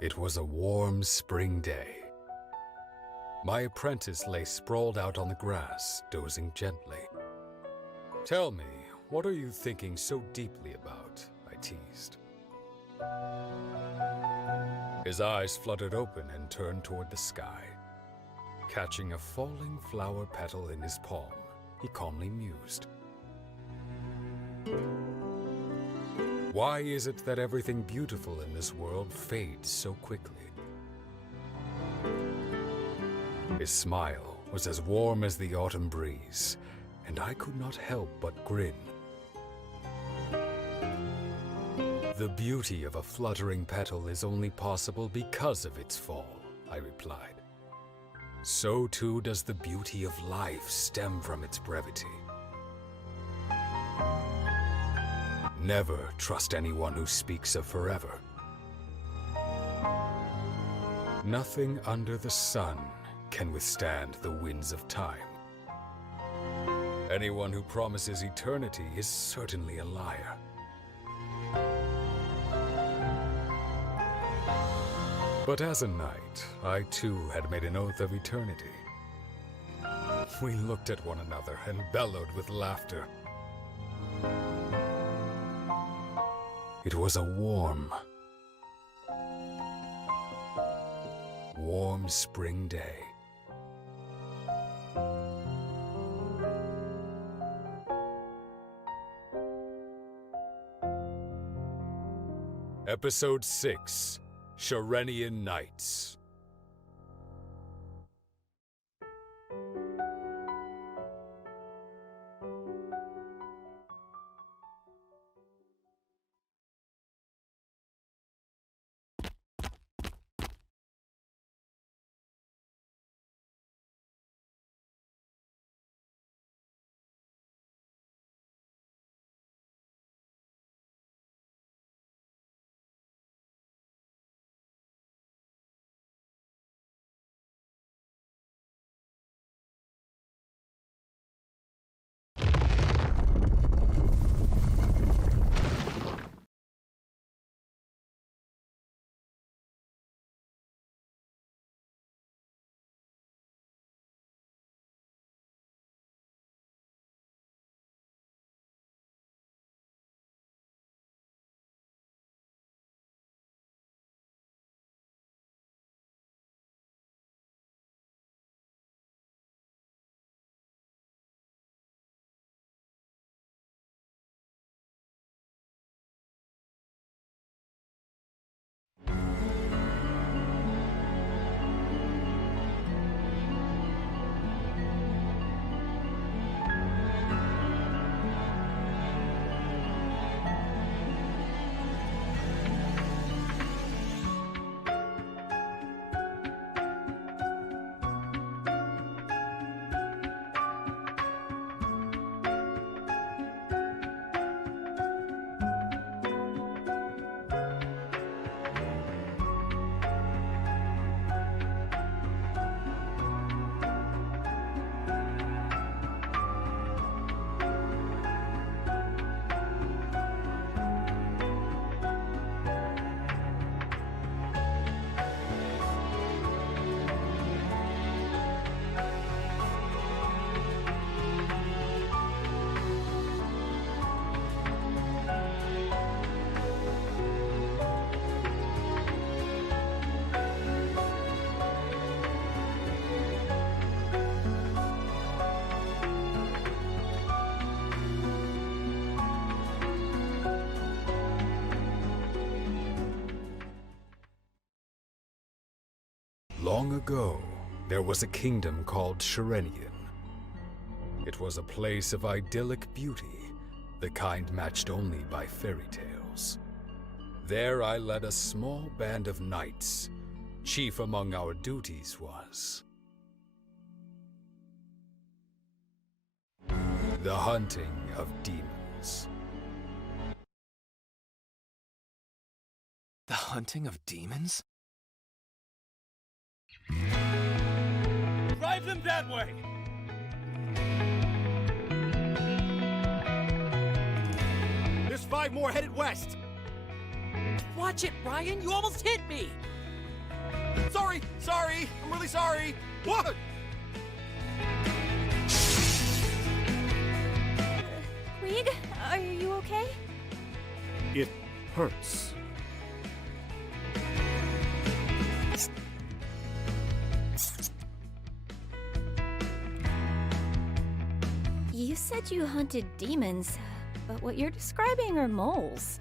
It was a warm spring day. My apprentice lay sprawled out on the grass, dozing gently. "Tell me, what are you thinking so deeply about?" I teased. His eyes fluttered open and turned toward the sky. Catching a falling flower petal in his palm, he calmly mused. Why is it that everything beautiful in this world fades so quickly? His smile was as warm as the autumn breeze, and I could not help but grin. The beauty of a fluttering petal is only possible because of its fall, I replied. So too does the beauty of life stem from its brevity. Never trust anyone who speaks of forever. Nothing under the sun can withstand the winds of time. Anyone who promises eternity is certainly a liar. But as a knight, I too had made an oath of eternity. We looked at one another and bellowed with laughter. It was a warm spring day. Episode 6, Sharenian Nights. Long ago, there was a kingdom called Sharenian. It was a place of idyllic beauty, the kind matched only by fairy tales. There I led a small band of knights. Chief among our duties was the hunting of demons. The hunting of demons? Drive them that way! There's 5 more headed west! Watch it, Ryan! You almost hit me! Sorry! I'm really sorry! What? Krieg, are you okay? It hurts. You said you hunted demons, but what you're describing are moles.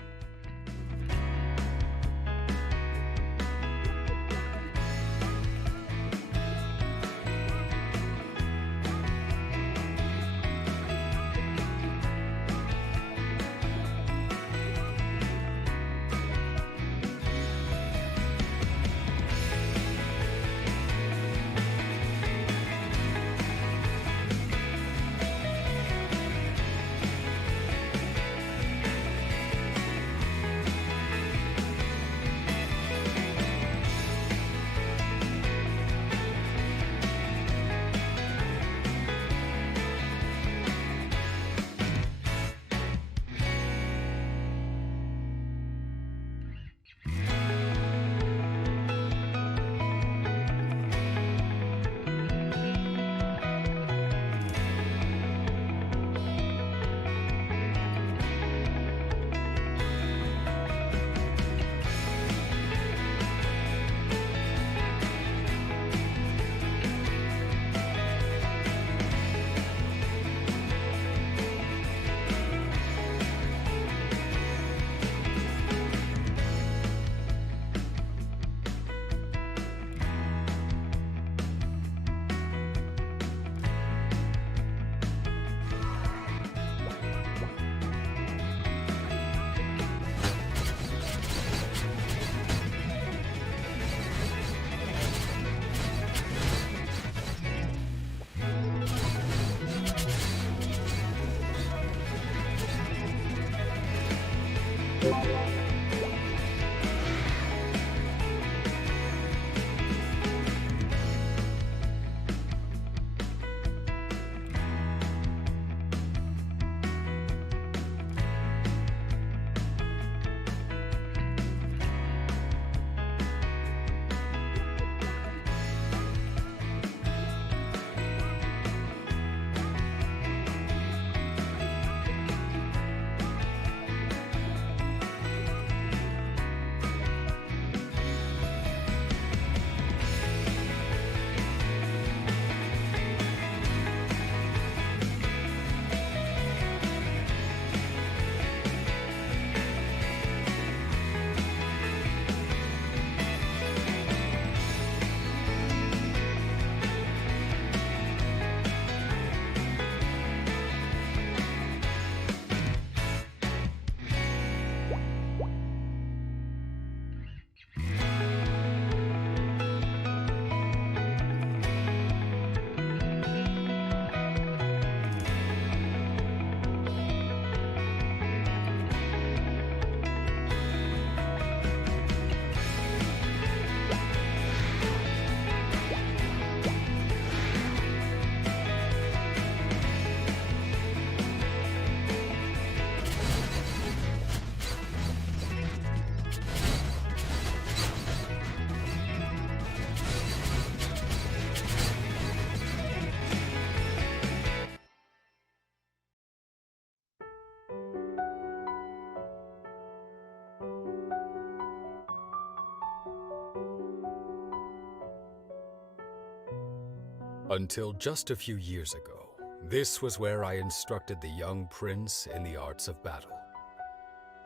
Until just a few years ago, this was where I instructed the young prince in the arts of battle.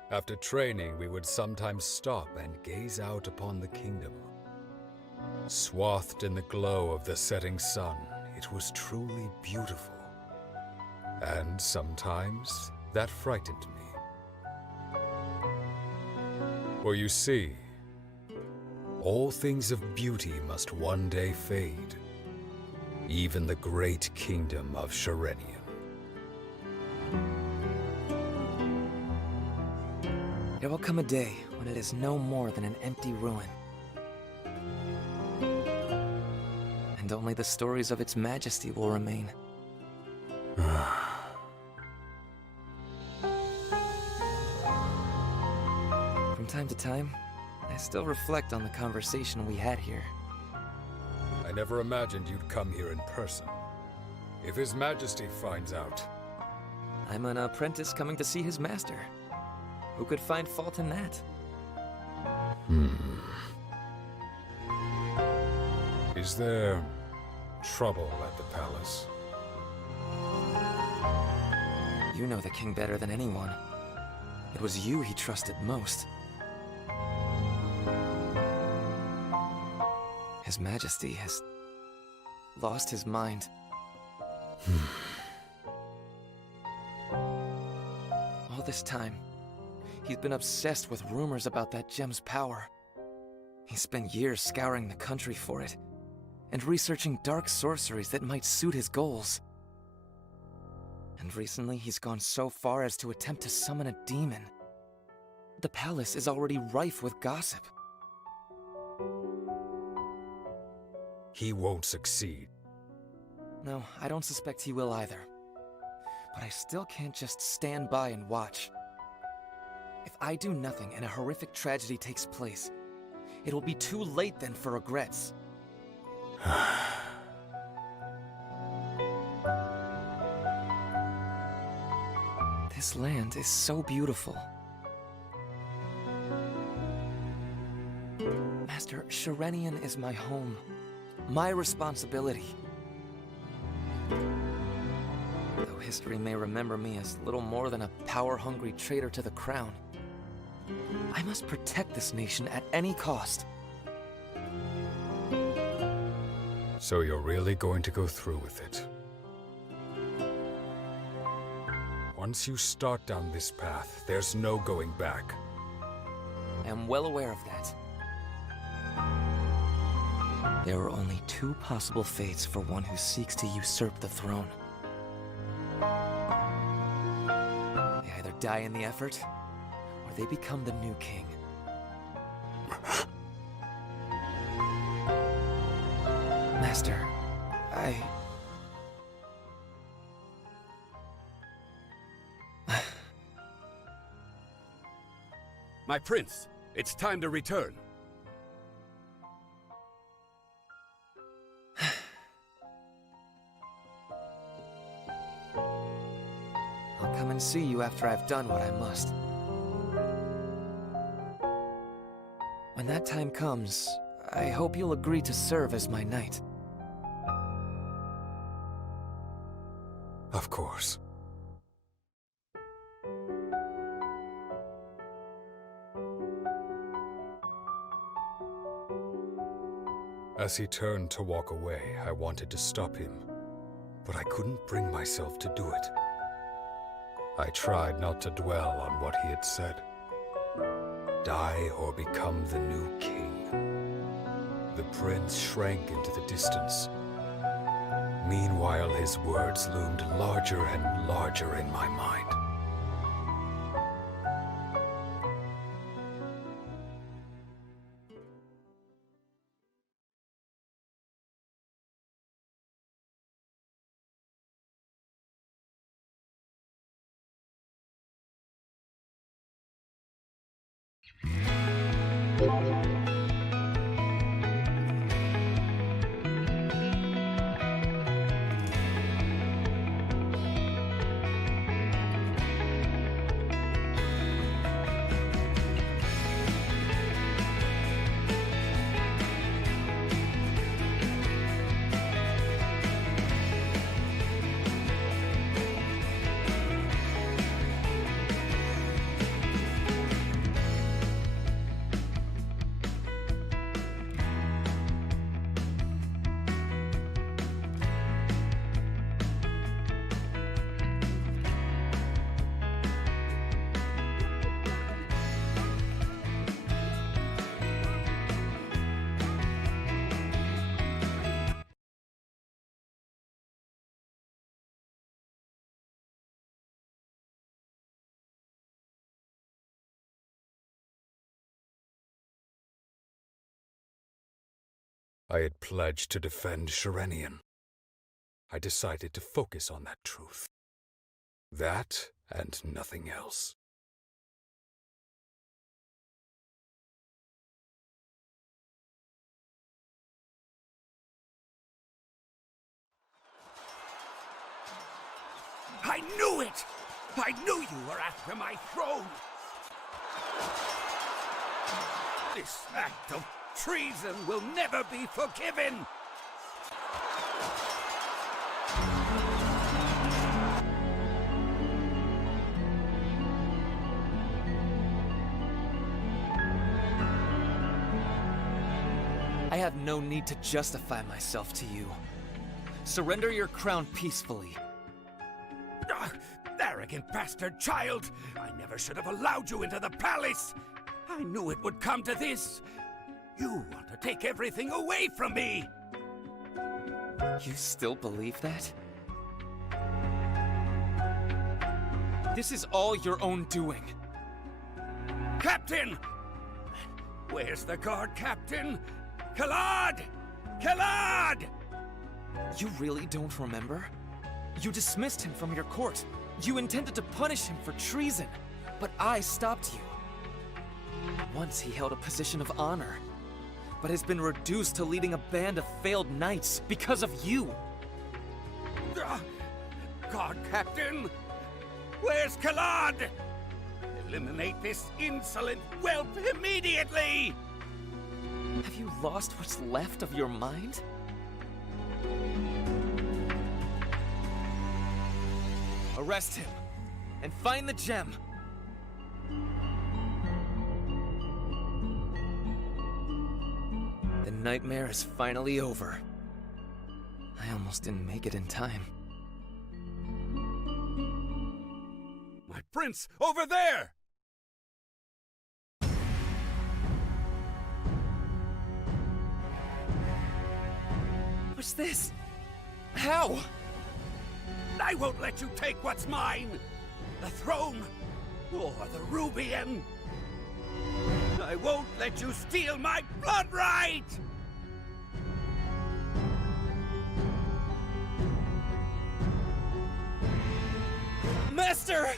After training, we would sometimes stop and gaze out upon the kingdom. Swathed in the glow of the setting sun, it was truly beautiful. And sometimes that frightened me. For you see, all things of beauty must one day fade. Even the great kingdom of Sharenian. There will come a day when it is no more than an empty ruin. And only the stories of its majesty will remain. From time to time, I still reflect on the conversation we had here. I never imagined you'd come here in person. If His Majesty finds out... I'm an apprentice coming to see his master. Who could find fault in that? Is there trouble at the palace? You know the king better than anyone. It was you he trusted most. His Majesty has lost his mind. All this time, he's been obsessed with rumors about that gem's power. He spent years scouring the country for it, and researching dark sorceries that might suit his goals. And recently, he's gone so far as to attempt to summon a demon. The palace is already rife with gossip. He won't succeed. No, I don't suspect he will either. But I still can't just stand by and watch. If I do nothing and a horrific tragedy takes place, it will be too late then for regrets. This land is so beautiful. Master, Sharenian is my home, my responsibility. Though history may remember me as little more than a power-hungry traitor to the crown, I must protect this nation at any cost. So you're really going to go through with it? Once you start down this path, there's no going back. I am well aware of that. There are only two possible fates for one who seeks to usurp the throne. They either die in the effort, or they become the new king. Master, My prince, it's time to return. I'll come and see you after I've done what I must. When that time comes, I hope you'll agree to serve as my knight. Of course. As he turned to walk away, I wanted to stop him, but I couldn't bring myself to do it. I tried not to dwell on what he had said. Die or become the new king. The prince shrank into the distance. Meanwhile, his words loomed larger and larger in my mind. I had pledged to defend Sharenian. I decided to focus on that truth. That and nothing else. knew it! I knew you were after my throne! This act of treason will never be forgiven! I have no need to justify myself to you. Surrender your crown peacefully. Ugh, arrogant bastard child! I never should have allowed you into the palace! I knew it would come to this! You want to take everything away from me! You still believe that? This is all your own doing. Captain! Where's the guard captain? Kalad! Kalad! You really don't remember? You dismissed him from your court. You intended to punish him for treason, but I stopped you. Once he held a position of honor, but has been reduced to leading a band of failed knights because of you. Guard captain! Where's Kalad? Eliminate this insolent whelp immediately! Have you lost what's left of your mind? Arrest him, and find the gem. The nightmare is finally over. I almost didn't make it in time. My prince, over there! What's this? How? I won't let you take what's mine! The throne, or the Rubian! I won't let you steal my blood right! Master!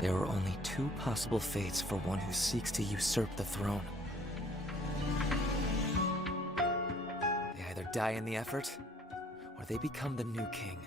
There are only two possible fates for one who seeks to usurp the throne. They either die in the effort, or they become the new king.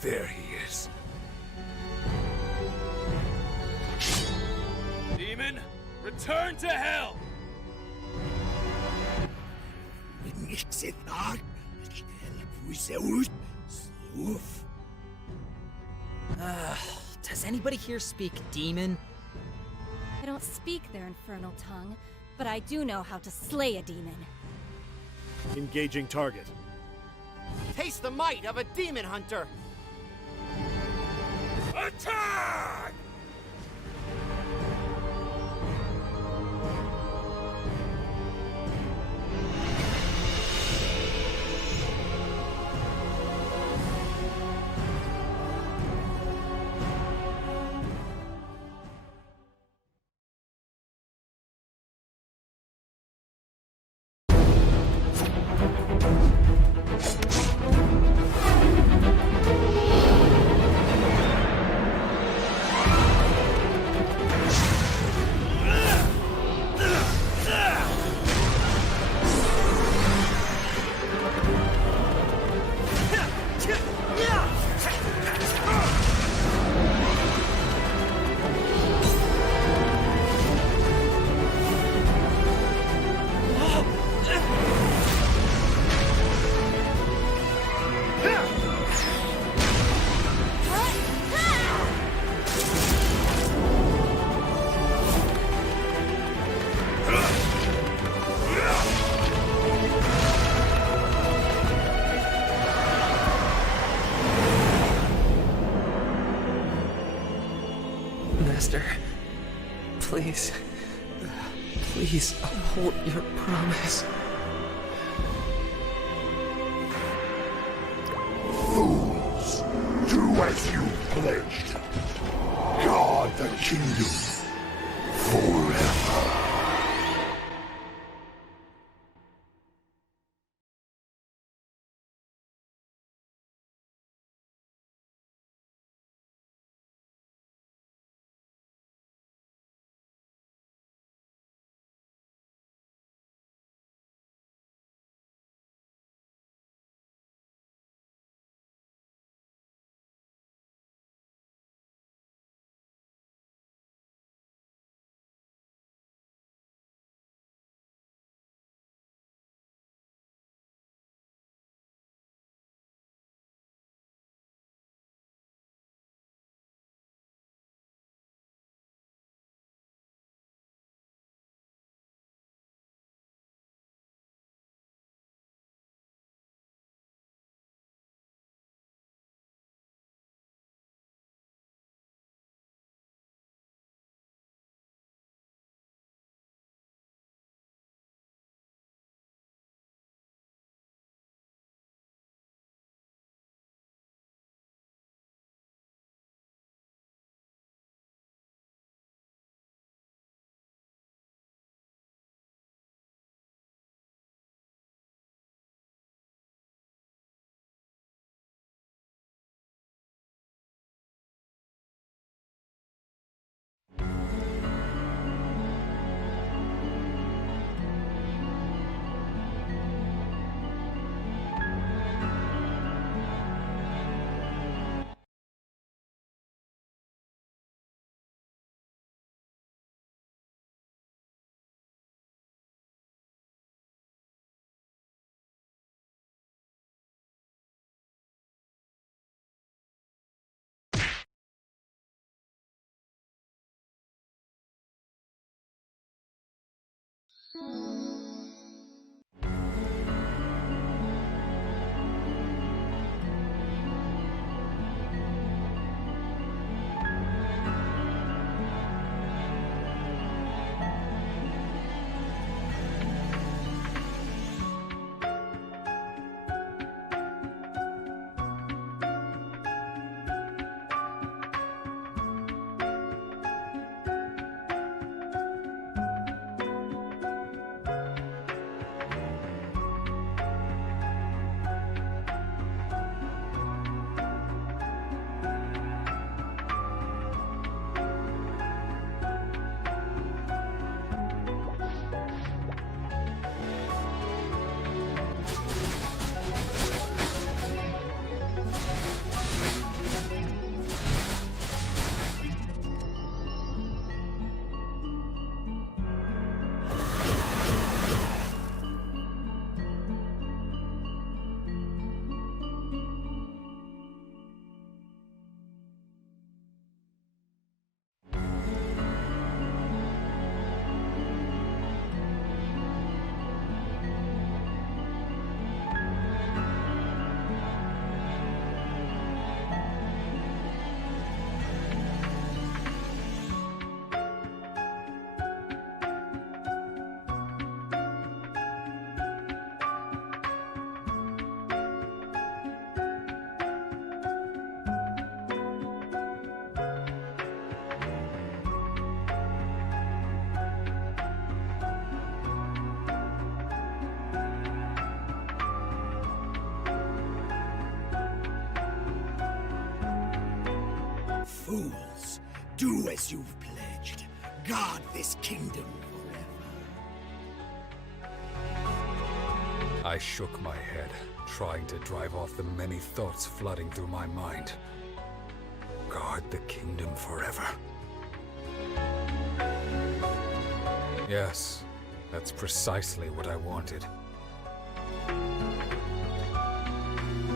There he is. Demon, return to hell! Does anybody here speak demon? I don't speak their infernal tongue, but I do know how to slay a demon. Engaging target. Taste the might of a demon hunter! Attack! Master, please, please uphold your promise. Fools, do as you pledged. Guard the kingdom forever. Fools, do as you've pledged. Guard this kingdom forever. I shook my head, trying to drive off the many thoughts flooding through my mind. Guard the kingdom forever. Yes, that's precisely what I wanted.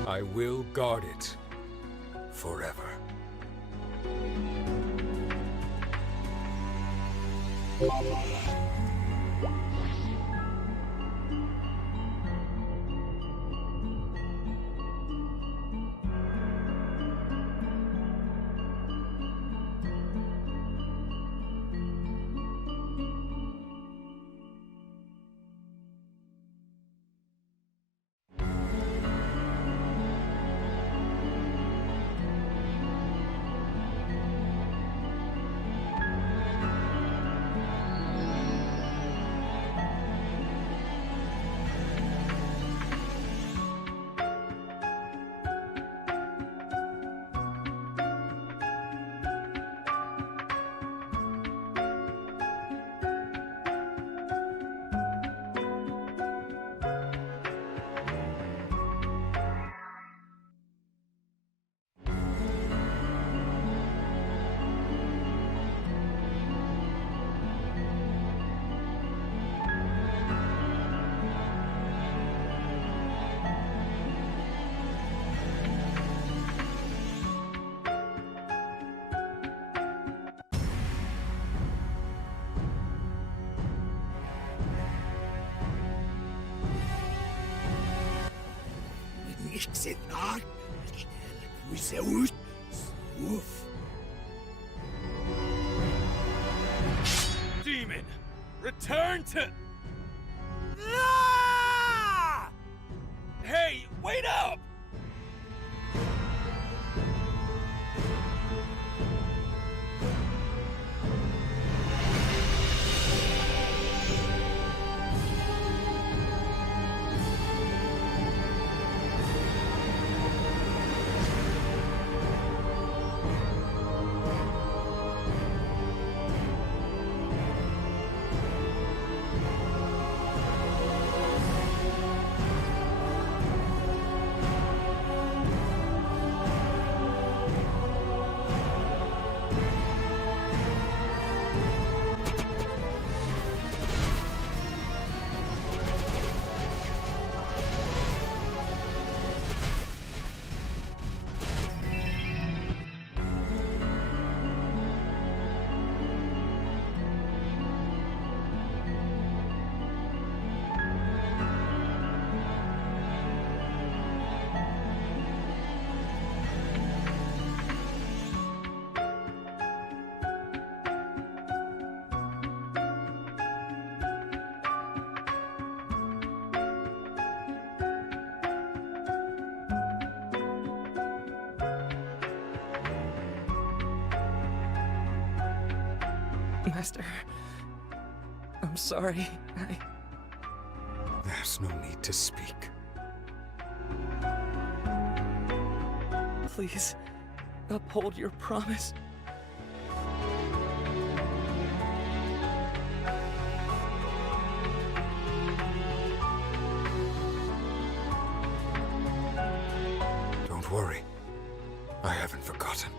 I will guard it forever. Demon, return to... Ah! Hey, wait up! Master, I'm sorry. There's no need to speak. Please, uphold your promise. Don't worry. I haven't forgotten.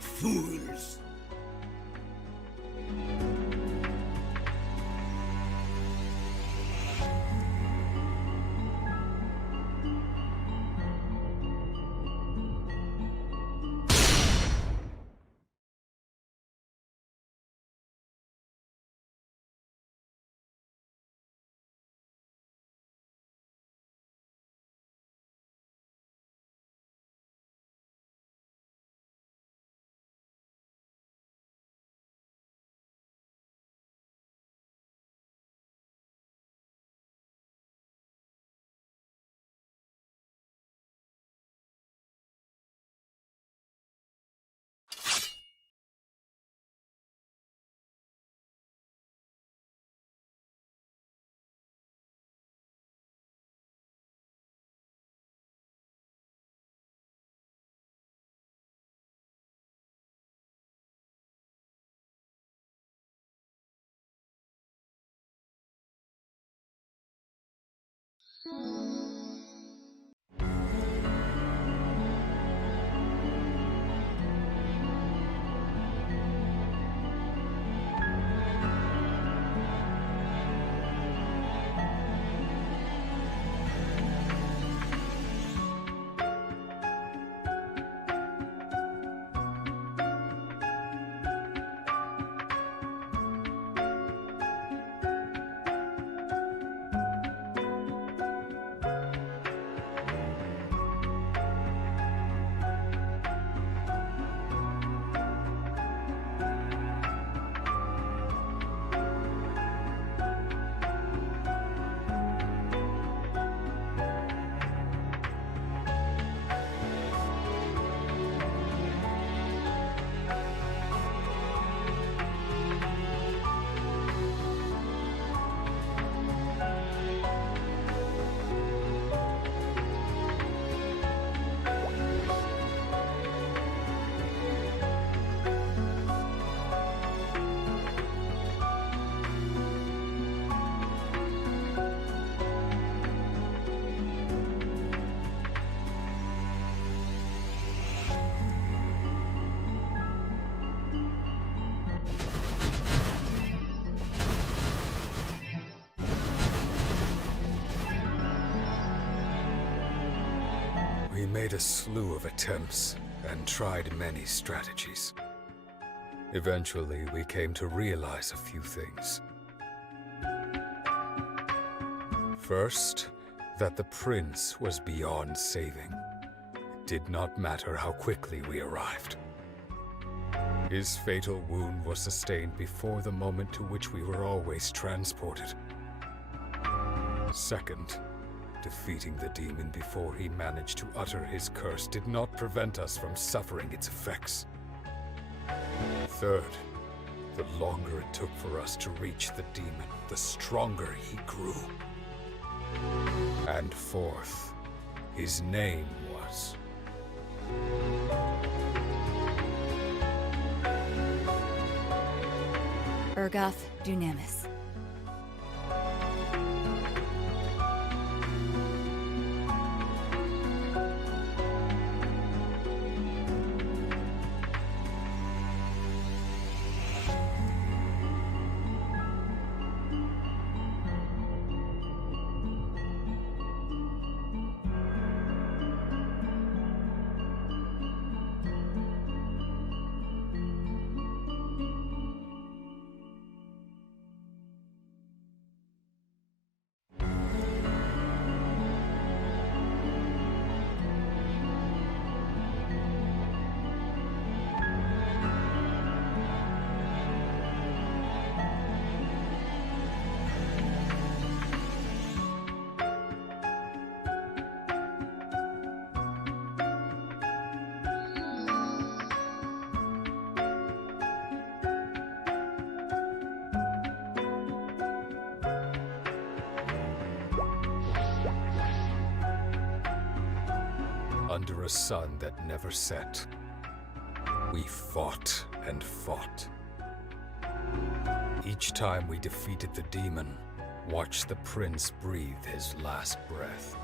Fools! We made a slew of attempts and tried many strategies. Eventually, we came to realize a few things. First, that the prince was beyond saving. It did not matter how quickly we arrived. His fatal wound was sustained before the moment to which we were always transported. Second, defeating the demon before he managed to utter his curse did not prevent us from suffering its effects. Third, the longer it took for us to reach the demon, the stronger he grew. And fourth, his name was... Urgoth Dunamis. Under a sun that never set, we fought and fought. Each time we defeated the demon, watched the prince breathe his last breath.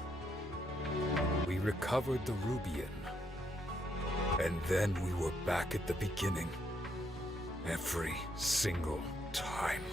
We recovered the Rubian, and then we were back at the beginning. Every single time.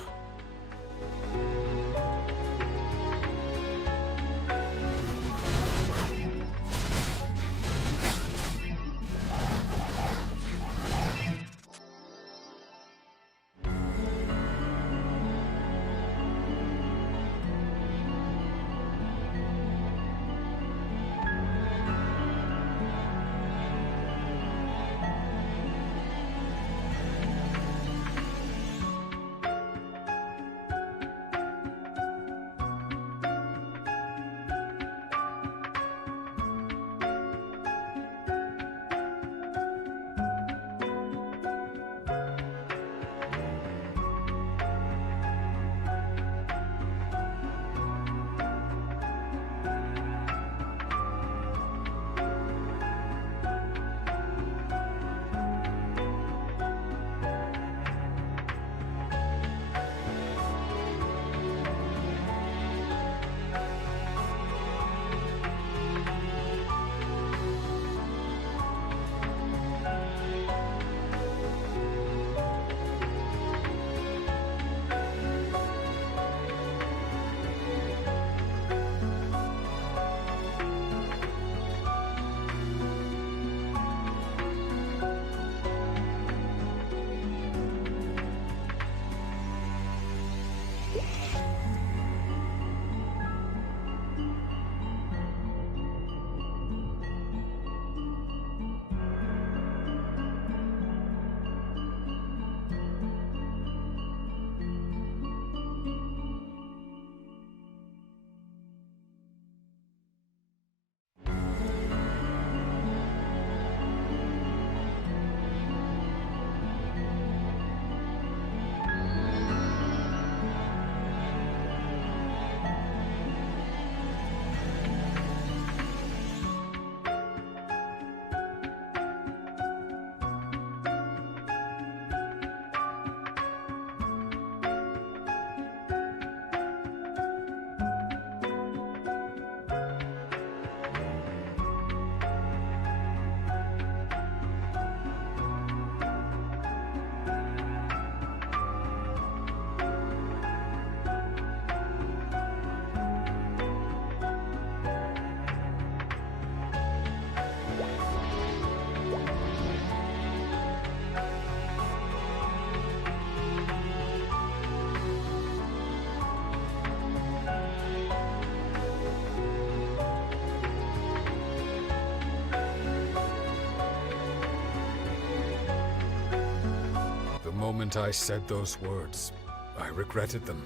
moment I said those words, I regretted them.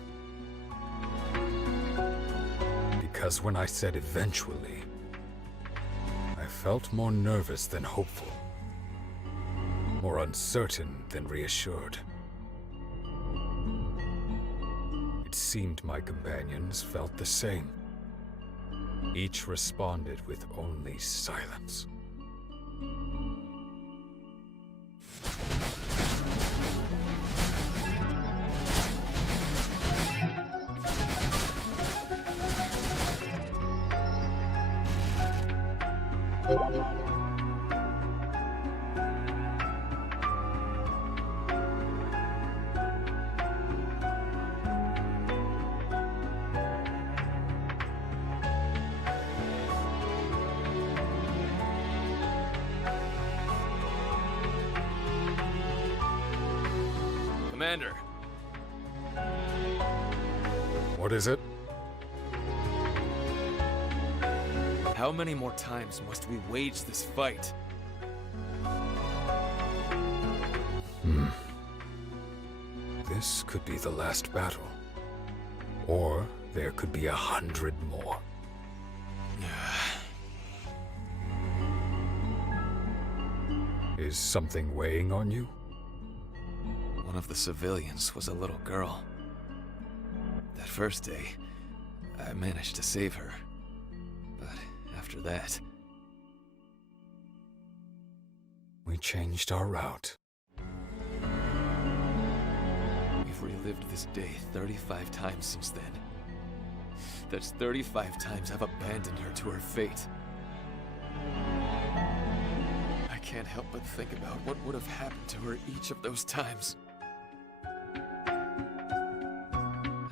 Because when I said eventually, I felt more nervous than hopeful, more uncertain than reassured. It seemed my companions felt the same. Each responded with only silence. Commander, What is it? How many more times must we wage this fight? This could be the last battle. Or there could be 100 more. Is something weighing on you? One of the civilians was a little girl. That first day, I managed to save her. But after that, We changed our route. we've relived this day 35 times since then. That's 35 times I've abandoned her to her fate. I can't help but think about what would have happened to her each of those times.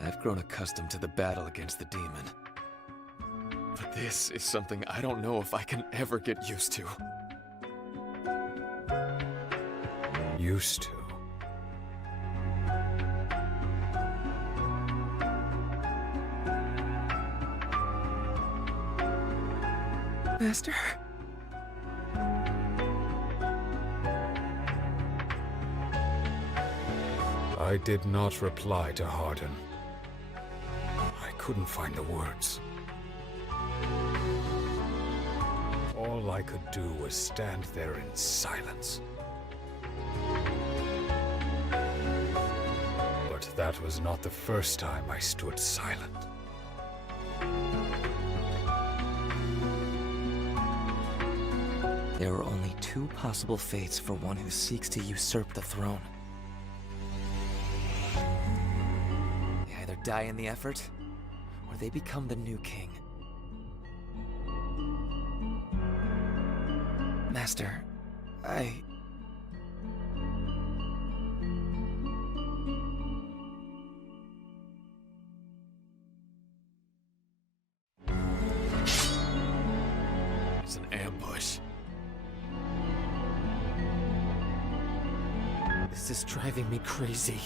I've grown accustomed to the battle against the demon. But this is something I don't know if I can ever get used to. Used to. Master? I did not reply to Hardin. I couldn't find the words. All I could do was stand there in silence. But that was not the first time I stood silent. There are only two possible fates for one who seeks to usurp the throne. They either die in the effort, or they become the new king. Master, it's an ambush. This is driving me crazy.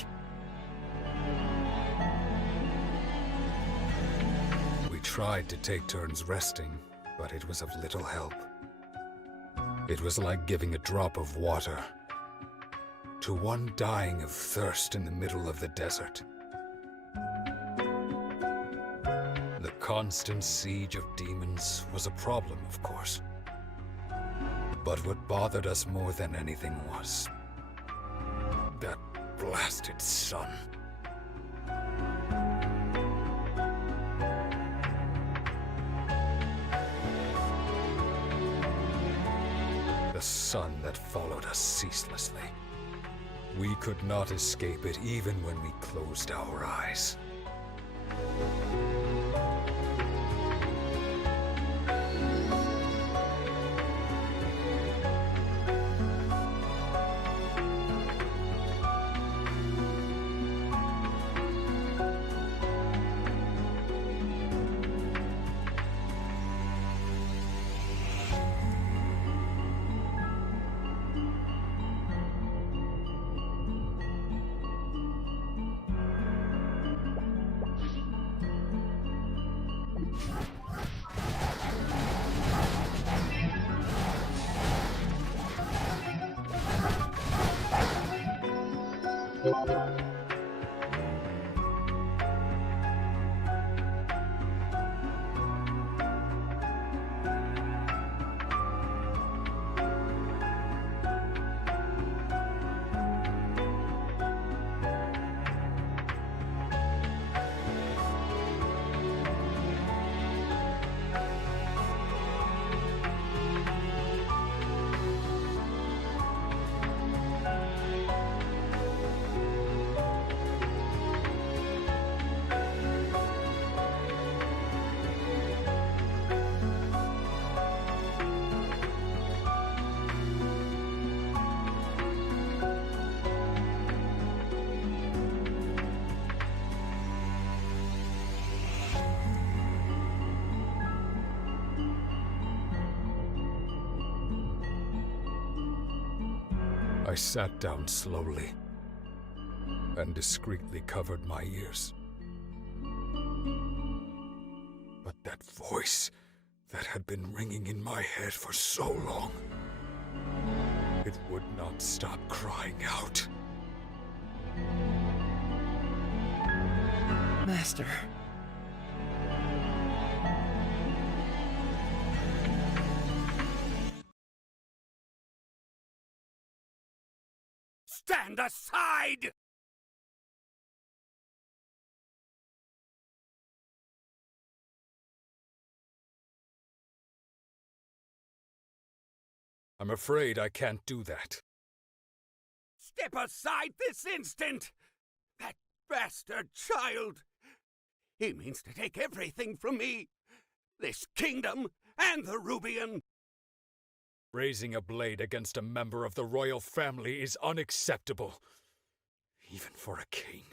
We tried to take turns resting, but it was of little help. It was like giving a drop of water to one dying of thirst in the middle of the desert. The constant siege of demons was a problem, of course. But what bothered us more than anything was that blasted sun. The sun that followed us ceaselessly. We could not escape it even when we closed our eyes. I sat down slowly and discreetly covered my ears. But that voice that had been ringing in my head for so long, it would not stop crying out. Master. Stand aside! I'm afraid I can't do that. Step aside this instant! That bastard child! He means to take everything from me! This kingdom and the Rubian! Raising a blade against a member of the royal family is unacceptable, even for a king.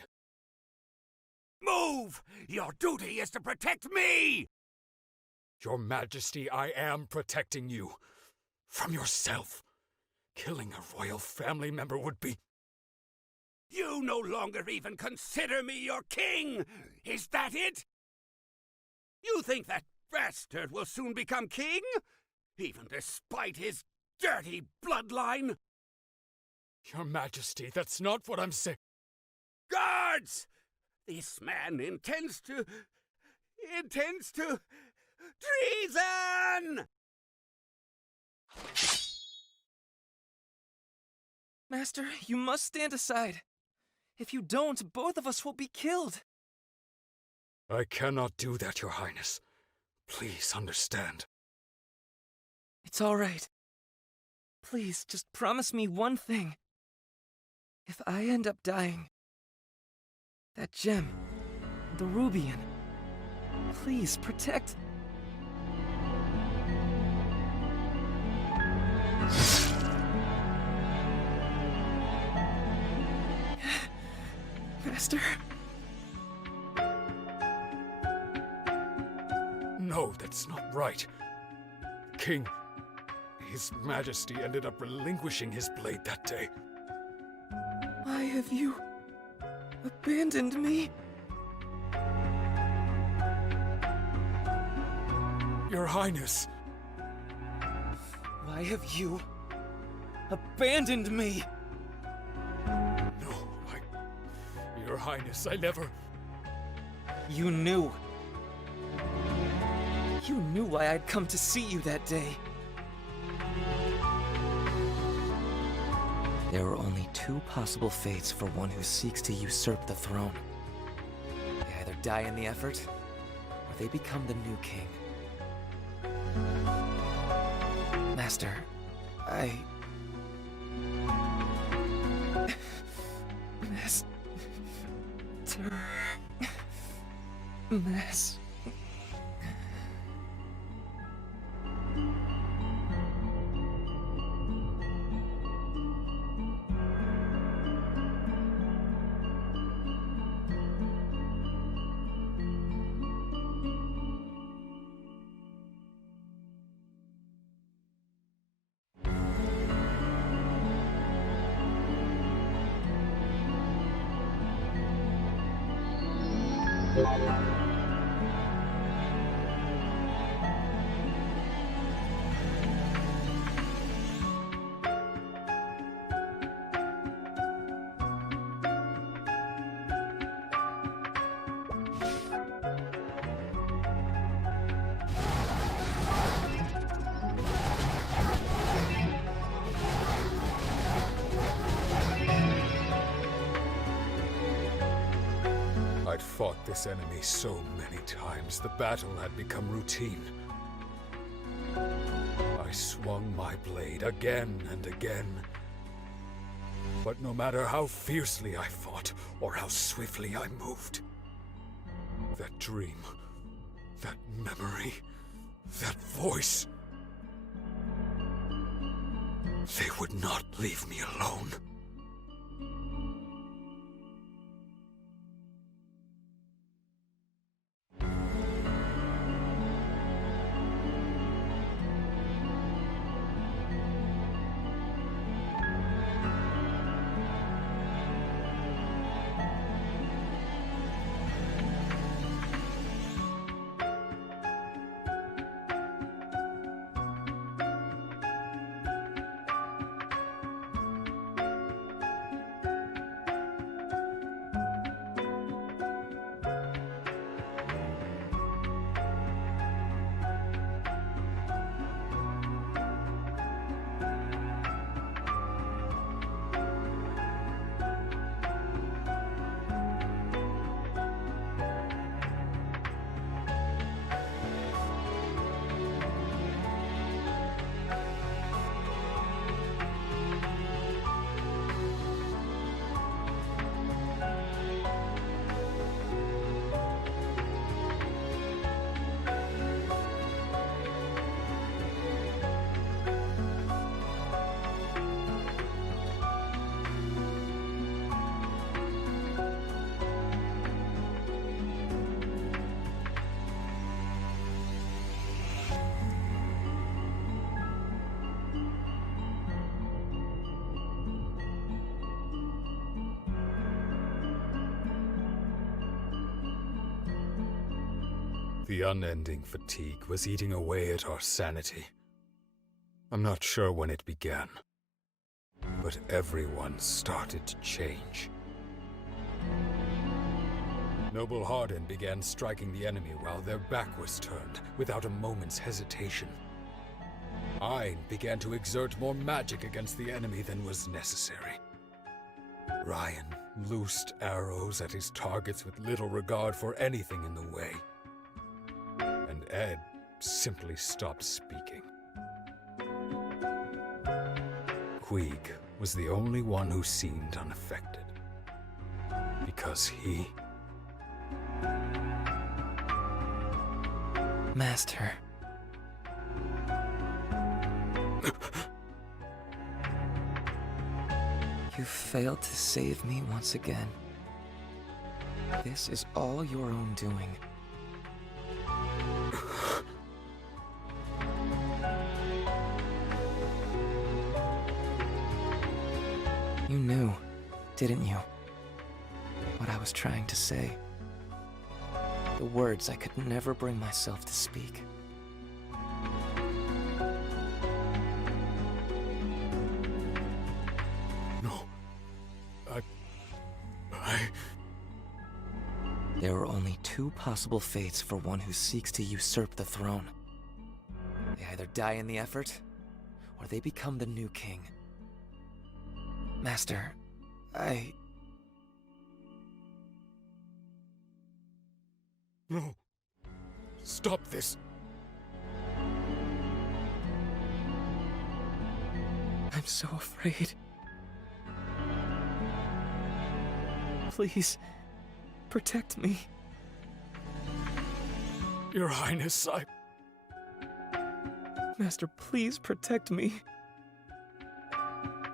Move! Your duty is to protect me! Your Majesty, I am protecting you. From yourself. Killing a royal family member would be... You no longer even consider me your king! Is that it? You think that bastard will soon become king? Even despite his dirty bloodline? Your Majesty, that's not what I'm saying. Guards! This man intends to... treason! Master, you must stand aside. If you don't, both of us will be killed. I cannot do that, Your Highness. Please understand. It's all right. Please, just promise me one thing. If I end up dying, that gem, the Rubian, please protect... Master? No, that's not right. King, His Majesty ended up relinquishing his blade that day. Why have you abandoned me? Your Highness! Why have you abandoned me? No, Your Highness, I never... You knew. You knew why I'd come to see you that day. There are only two possible fates for one who seeks to usurp the throne. They either die in the effort, or they become the new king. Master, Master... I'd fought this enemy so many times, the battle had become routine. I swung my blade again and again. But no matter how fiercely I fought, or how swiftly I moved, that dream, that memory, that voice, they would not leave me alone. The unending fatigue was eating away at our sanity. I'm not sure when it began, but everyone started to change. Noble Hardin began striking the enemy while their back was turned, without a moment's hesitation. I began to exert more magic against the enemy than was necessary. Ryan loosed arrows at his targets with little regard for anything in the way. And Ed simply stopped speaking. Queeg was the only one who seemed unaffected. Because he... Master. You failed to save me once again. This is all your own doing. You knew, didn't you? What I was trying to say. The words I could never bring myself to speak. No. There are only two possible fates for one who seeks to usurp the throne. They either die in the effort, or they become the new king. Master, No. Stop this. I'm so afraid. Please, protect me. Your Highness, Master, please protect me.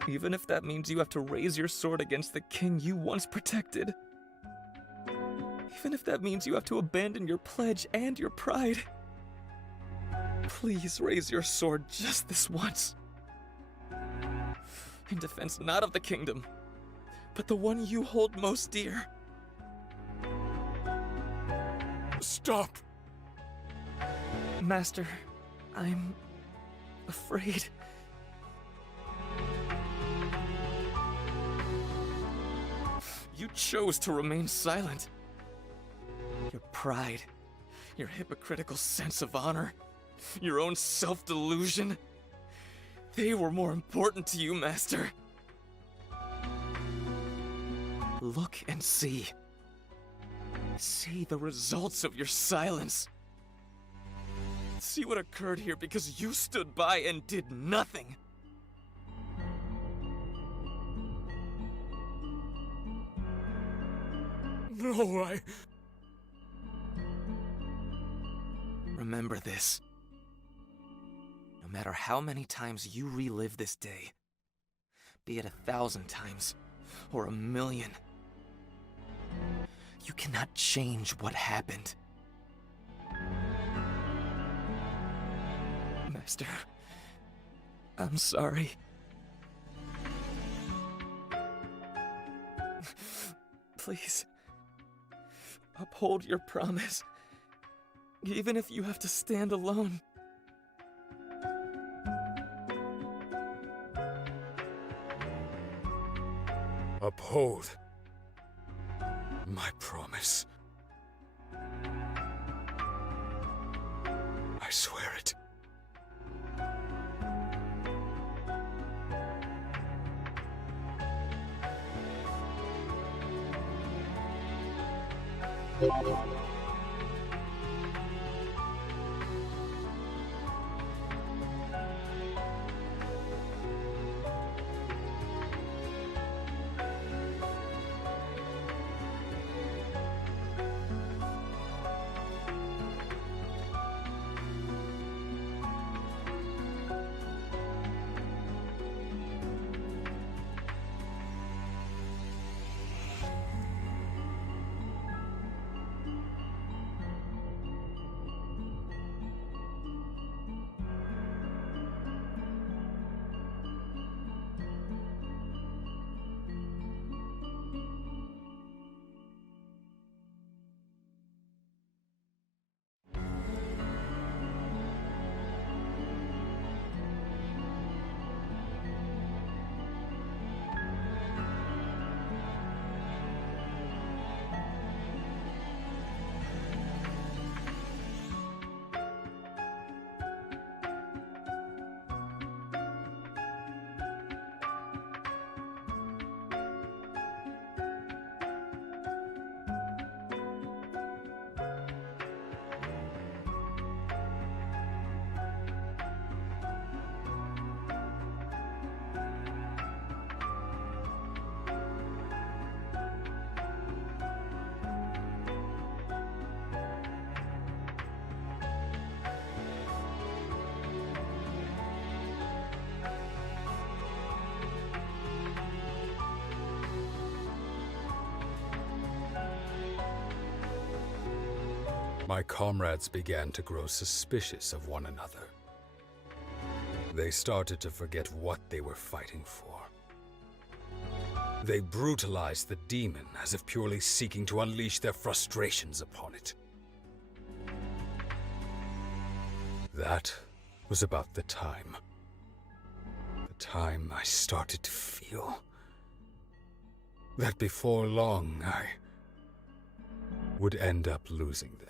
Even if that means you have to raise your sword against the king you once protected. Even if that means you have to abandon your pledge and your pride. Please raise your sword just this once. In defense not of the kingdom, but the one you hold most dear. Stop! Master, I'm afraid. You chose to remain silent. Your pride, your hypocritical sense of honor, your own self-delusion, they were more important to you, Master. Look and see. See the results of your silence. See what occurred here because you stood by and did nothing. No, Remember this. No matter how many times you relive this day, be it 1,000 times or 1,000,000, you cannot change what happened. Master, I'm sorry. Please, uphold your promise, even if you have to stand alone. Uphold my promise. I swear it. My comrades began to grow suspicious of one another. They started to forget what they were fighting for. They brutalized the demon as if purely seeking to unleash their frustrations upon it. That was about the time I started to feel that before long I would end up losing them.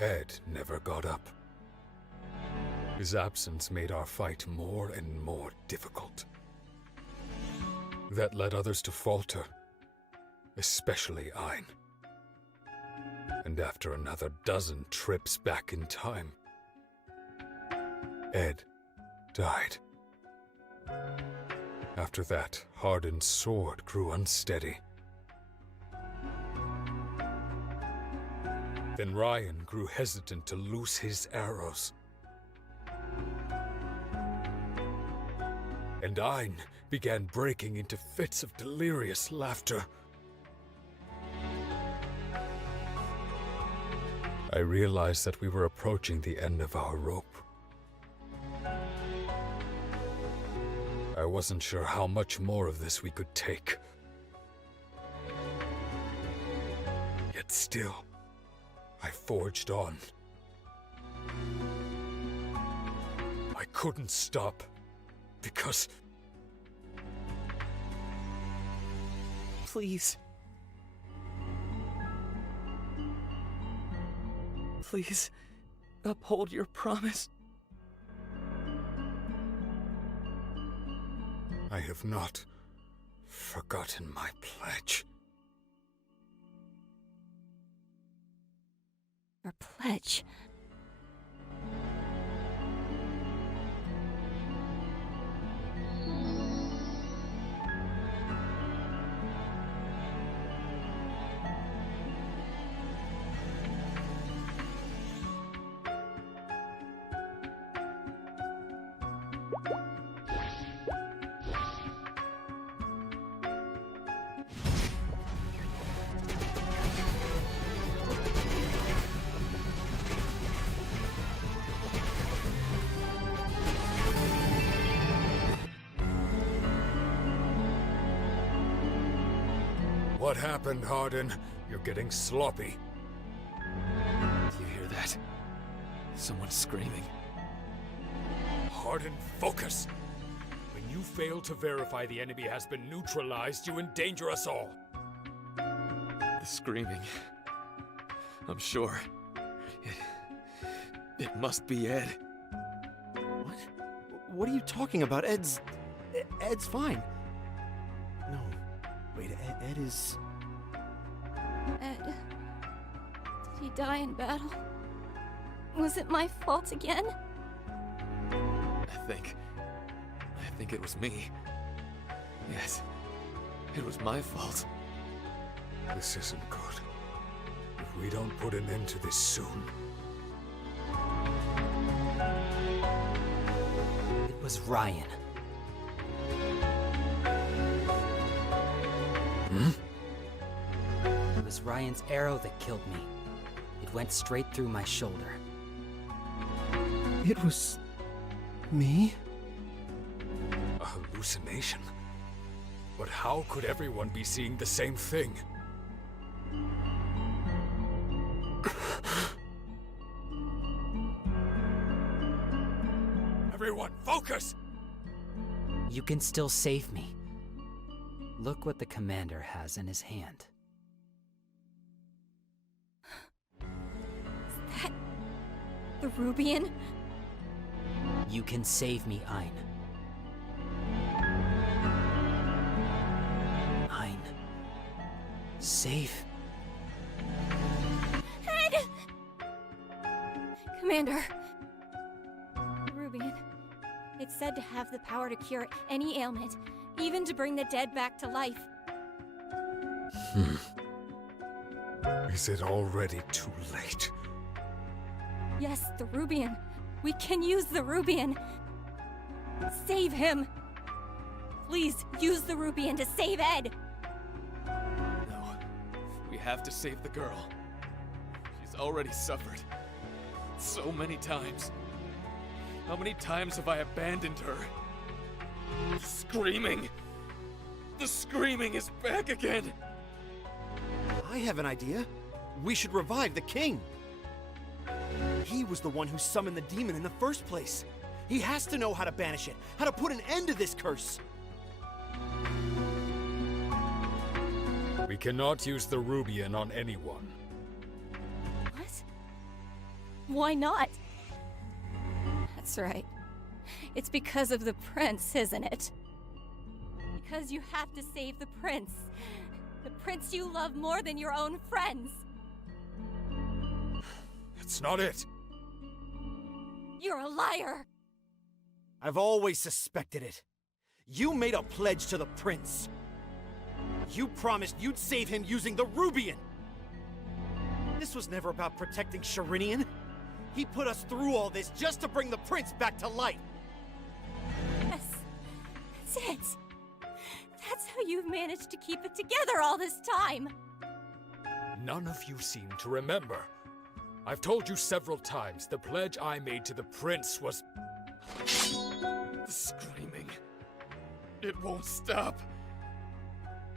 Ed never got up. His absence made our fight more and more difficult. That led others to falter, especially Ein. And after another dozen trips back in time, Ed died. After that, Hardin's sword grew unsteady. Then Ryan grew hesitant to loose his arrows. And Ein began breaking into fits of delirious laughter. I realized that we were approaching the end of our rope. I wasn't sure how much more of this we could take. Yet still, I forged on. I couldn't stop, because... Please. Please, uphold your promise. I have not forgotten my pledge. Your pledge. What happened, Hardin? You're getting sloppy. Do you hear that? Someone's screaming. Hardin, focus! When you fail to verify the enemy has been neutralized, you endanger us all. The screaming. I'm sure. It must be Ed. What? What are you talking about? Ed's fine. No. Wait, Ed is... Ed. Did he die in battle? Was it my fault again? I think it was me. Yes. It was my fault. This isn't good. If we don't put an end to this soon... It was Ryan. It was Ryan's arrow that killed me. It went straight through my shoulder. It was... me? A hallucination? But how could everyone be seeing the same thing? Everyone, focus! You can still save me. Look what the commander has in his hand. Is that the Rubian? You can save me, Ein. Ein. Save. Ed! Commander. The Rubian. It's said to have the power to cure any ailment, even to bring the dead back to life. Is it already too late? Yes, the Rubian. We can use the Rubian. Save him. Please, use the Rubian to save Ed. No. We have to save the girl. She's already suffered. So many times. How many times have I abandoned her? The screaming! The screaming is back again! I have an idea. We should revive the king. He was the one who summoned the demon in the first place. He has to know how to banish it, how to put an end to this curse. We cannot use the Rubian on anyone. What? Why not? That's right. It's because of the prince, isn't it? Because you have to save the prince. The prince you love more than your own friends. It's not it. You're a liar! I've always suspected it. You made a pledge to the prince. You promised you'd save him using the Rubian. This was never about protecting Sharenian. He put us through all this just to bring the prince back to life. Yes, that's it. That's how you've managed to keep it together all this time. None of you seem to remember. I've told you several times the pledge I made to the prince was... The screaming. It won't stop.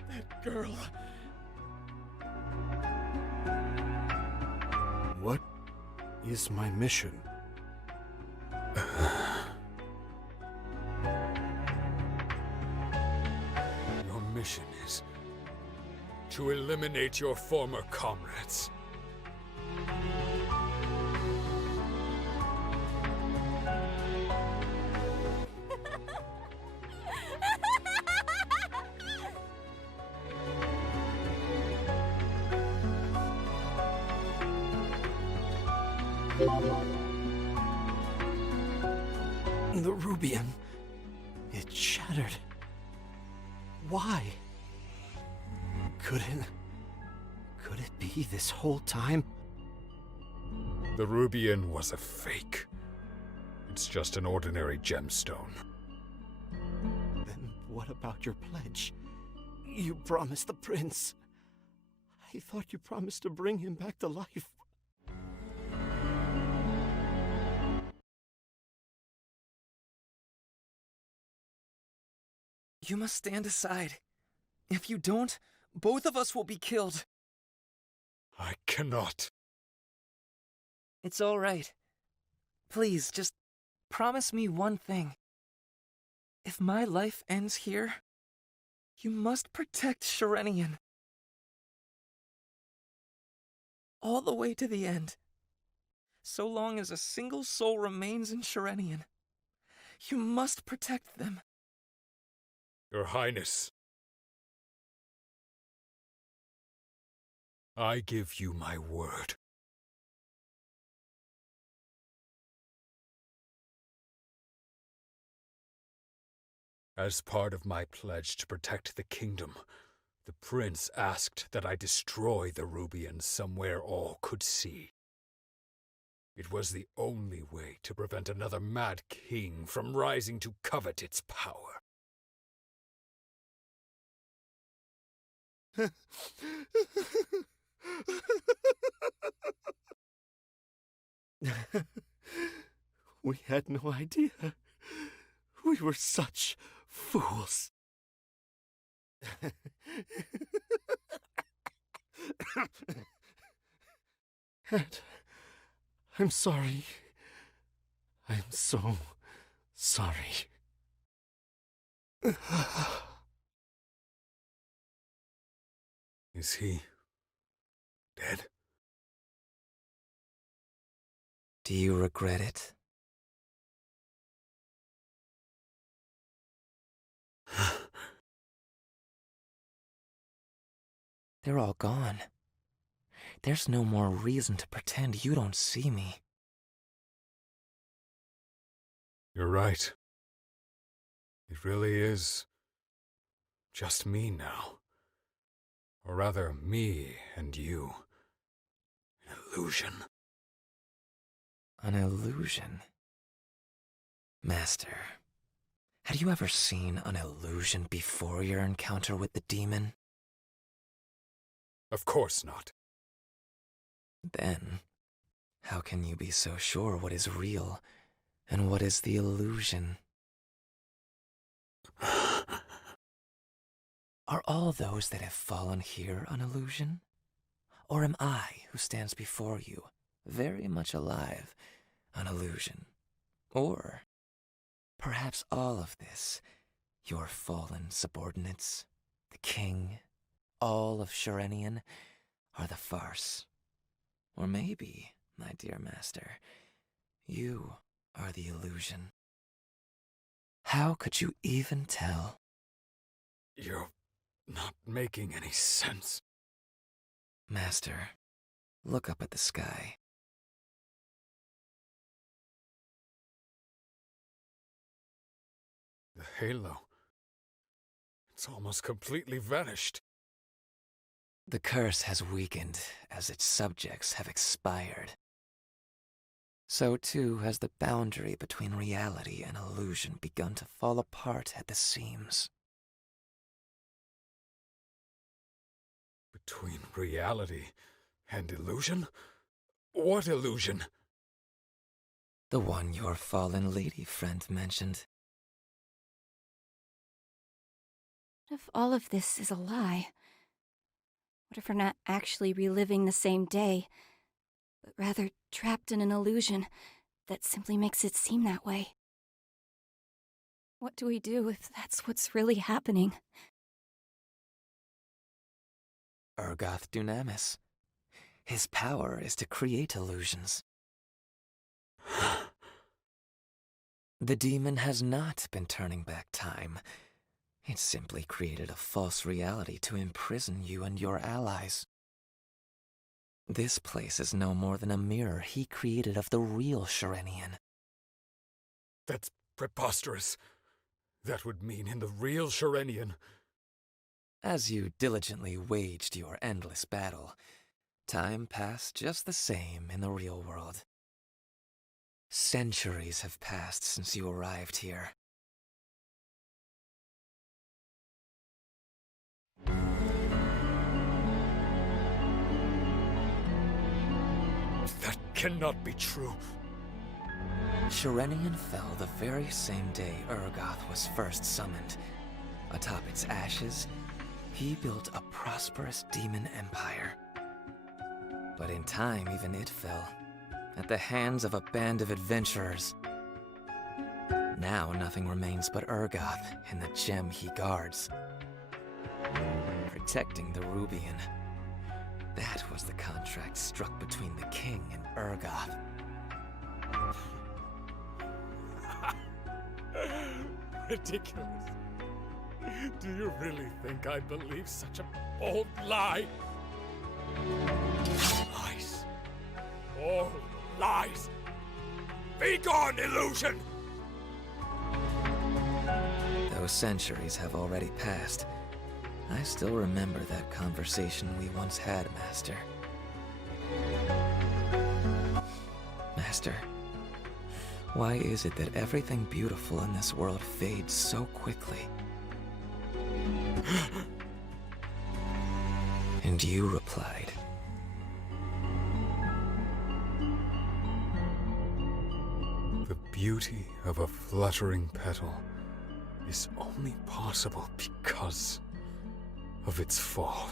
That girl. What is my mission? Your mission is to eliminate your former comrades. The Rubian. It shattered. Why? Could it be this whole time? The Rubian was a fake. It's just an ordinary gemstone. Then what about your pledge? You promised the prince. I thought you promised to bring him back to life. You must stand aside. If you don't, both of us will be killed. I cannot. It's all right. Please, just promise me one thing. If my life ends here, you must protect Sharenian. All the way to the end. So long as a single soul remains in Sharenian, you must protect them. Your Highness, I give you my word. As part of my pledge to protect the kingdom, the prince asked that I destroy the Rubian somewhere all could see. It was the only way to prevent another mad king from rising to covet its power. We had no idea. We were such fools. And I'm sorry. I'm so sorry. Is he dead? Do you regret it? They're all gone. There's no more reason to pretend you don't see me. You're right. It really is just me now. Or rather, me and you. An illusion. An illusion? Master, had you ever seen an illusion before your encounter with the demon? Of course not. Then, how can you be so sure what is real and what is the illusion? Are all those that have fallen here an illusion? Or am I, who stands before you, very much alive, an illusion? Or perhaps all of this, your fallen subordinates, the king, all of Sharenian, are the farce. Or maybe my dear master. You are the illusion. How could you even tell? You're not making any sense. Master, look up at the sky. The halo. It's almost completely vanished. The curse has weakened as its subjects have expired. So too has the boundary between reality and illusion begun to fall apart at the seams. Between reality and illusion? What illusion? The one your fallen lady friend mentioned. What if all of this is a lie? What if we're not actually reliving the same day, but rather trapped in an illusion that simply makes it seem that way? What do we do if that's what's really happening? Urgoth Dunamis. His power is to create illusions. The demon has not been turning back time. It simply created a false reality to imprison you and your allies. This place is no more than a mirror he created of the real Sharenian. That's preposterous. That would mean in the real Sharenian. As you diligently waged your endless battle, time passed just the same in the real world. Centuries have passed since you arrived here. That cannot be true. Sharenian fell the very same day Urgoth was first summoned. Atop its ashes, he built a prosperous demon empire. But in time, even it fell, at the hands of a band of adventurers. Now nothing remains but Urgoth and the gem he guards. Protecting the Rubian. That was the contract struck between the king and Urgoth. Ridiculous. Do you really think I believe such a bold lie? Lies. All lies. Be gone, illusion! Those centuries have already passed. I still remember that conversation we once had, Master. Master, why is it that everything beautiful in this world fades so quickly? And you replied, The beauty of a fluttering petal is only possible because of its fall.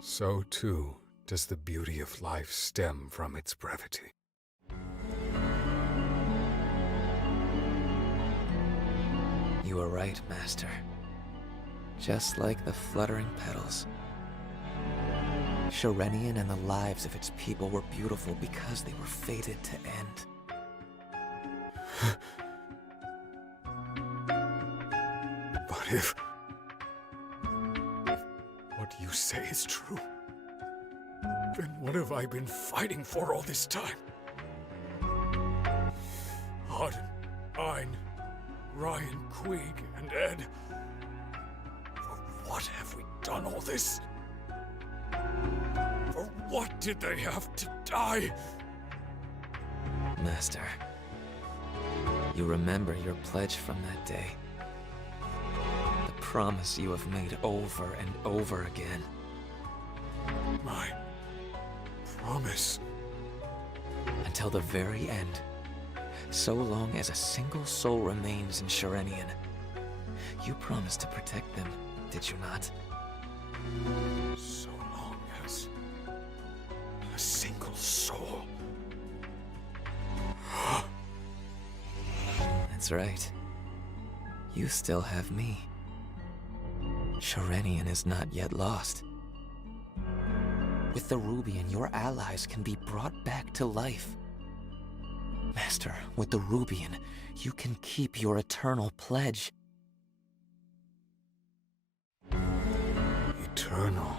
So too does the beauty of life stem from its brevity. You were right, Master. Just like the fluttering petals. Sharenian and the lives of its people were beautiful because they were fated to end. But if what you say is true, then what have I been fighting for all this time? Arden, Ein, Ryan, Queeg, and Ed. For what have we done all this? For what did they have to die? Master, you remember your pledge from that day. The promise you have made over and over again. My promise. Until the very end. So long as a single soul remains in Sharenian. You promised to protect them, did you not? So long as a single soul. That's right. You still have me. Sharenian is not yet lost. With the Rubian, your allies can be brought back to life. Master, with the Rubian, you can keep your eternal pledge. Eternal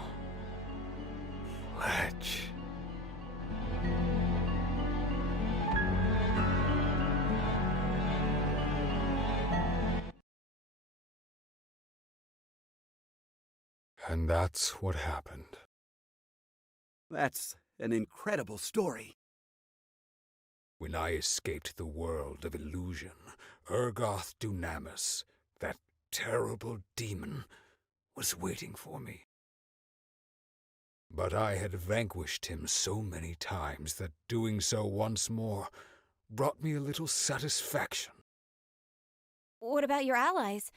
pledge. And that's what happened. That's an incredible story. When I escaped the world of illusion, Urgoth Dunamis, that terrible demon, was waiting for me. But I had vanquished him so many times that doing so once more brought me a little satisfaction. What about your allies?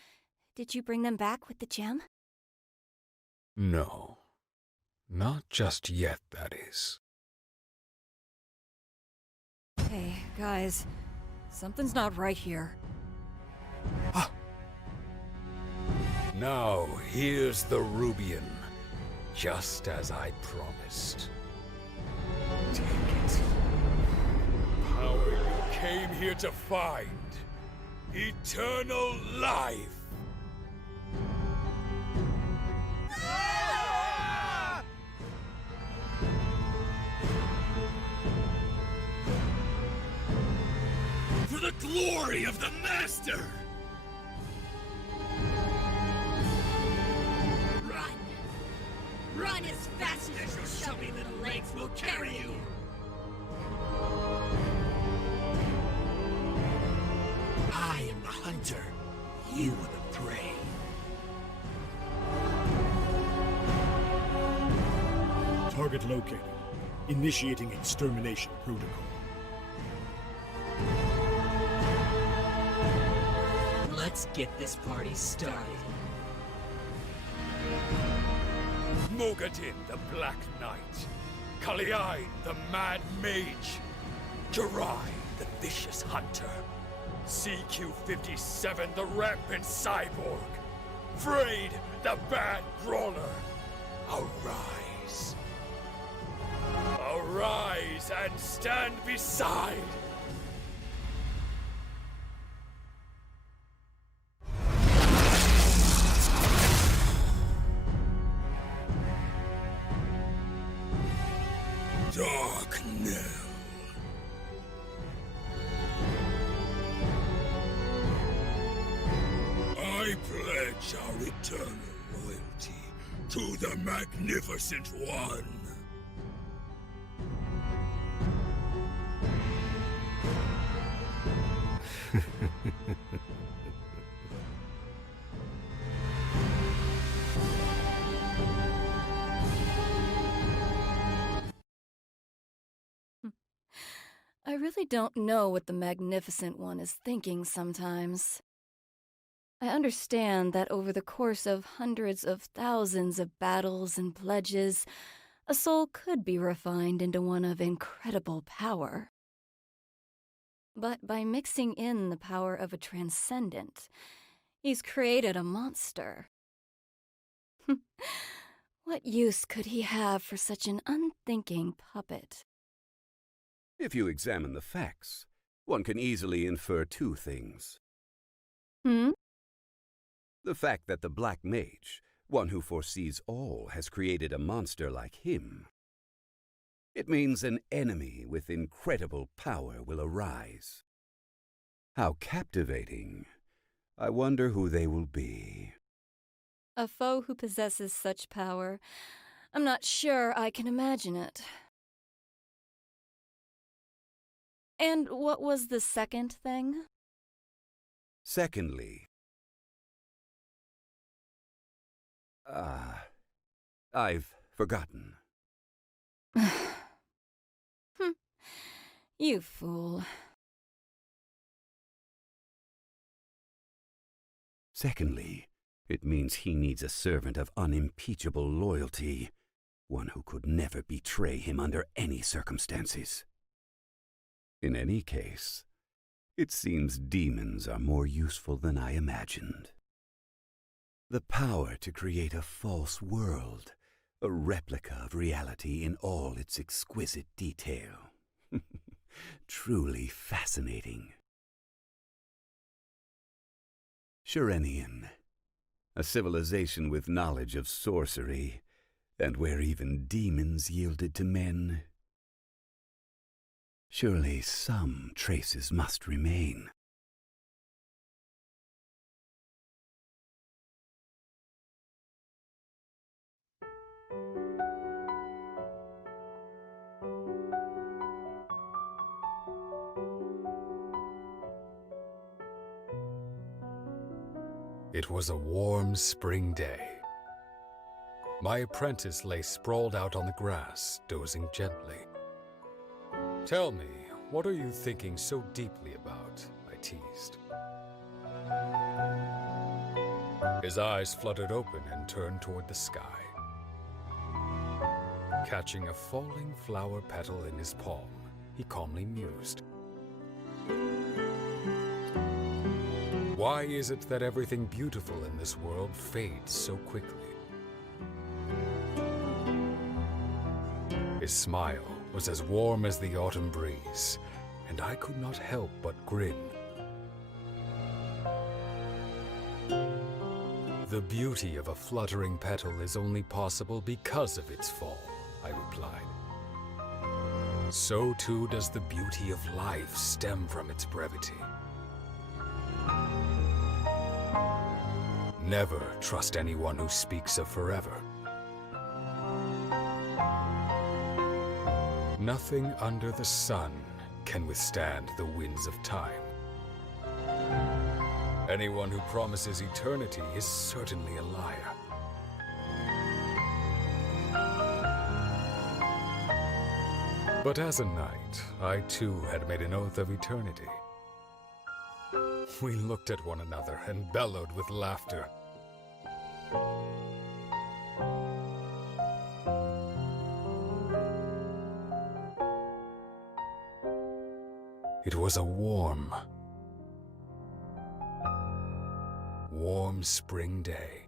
Did you bring them back with the gem? No. Not just yet, that is. Hey, guys. Something's not right here. Now, here's the Rubian, just as I promised. Take it. Power you came here to find. Eternal life. For the glory of the Master! Run! Run as fast as your chubby little legs will carry you! I am the hunter. You are the prey. Target located. Initiating extermination protocol. Let's get this party started. Mogadin, the Black Knight. Kali'ain, the Mad Mage. Jirai, the Vicious Hunter. CQ-57, the Rampant Cyborg. Frayed, the Bad Brawler. Arise. Arise and stand beside. Dark Knell. I pledge our eternal loyalty to the Magnificent One. I really don't know what the Magnificent One is thinking sometimes. I understand that over the course of hundreds of thousands of battles and pledges, a soul could be refined into one of incredible power. But by mixing in the power of a transcendent, he's created a monster. What use could he have for such an unthinking puppet? If you examine the facts, one can easily infer two things. The fact that the Black Mage, one who foresees all, has created a monster like him. It means an enemy with incredible power will arise. How captivating. I wonder who they will be. A foe who possesses such power. I'm not sure I can imagine it. And what was the second thing? Secondly, I've forgotten. You fool. Secondly, it means he needs a servant of unimpeachable loyalty, one who could never betray him under any circumstances. In any case, it seems demons are more useful than I imagined. The power to create a false world, A replica of reality in all its exquisite detail. Truly fascinating. Sharenian. A civilization with knowledge of sorcery, and where even demons yielded to men. Surely some traces must remain. It was a warm spring day. My apprentice lay sprawled out on the grass, dozing gently. "Tell me, what are you thinking so deeply about?" I teased. His eyes fluttered open and turned toward the sky. Catching a falling flower petal in his palm, he calmly mused. Why is it that everything beautiful in this world fades so quickly? His smile was as warm as the autumn breeze, and I could not help but grin. The beauty of a fluttering petal is only possible because of its fall, I replied. So too does the beauty of life stem from its brevity. Never trust anyone who speaks of forever. Nothing under the sun can withstand the winds of time. Anyone who promises eternity is certainly a liar. But as a knight, I too had made an oath of eternity. We looked at one another and bellowed with laughter. It was a warm spring day.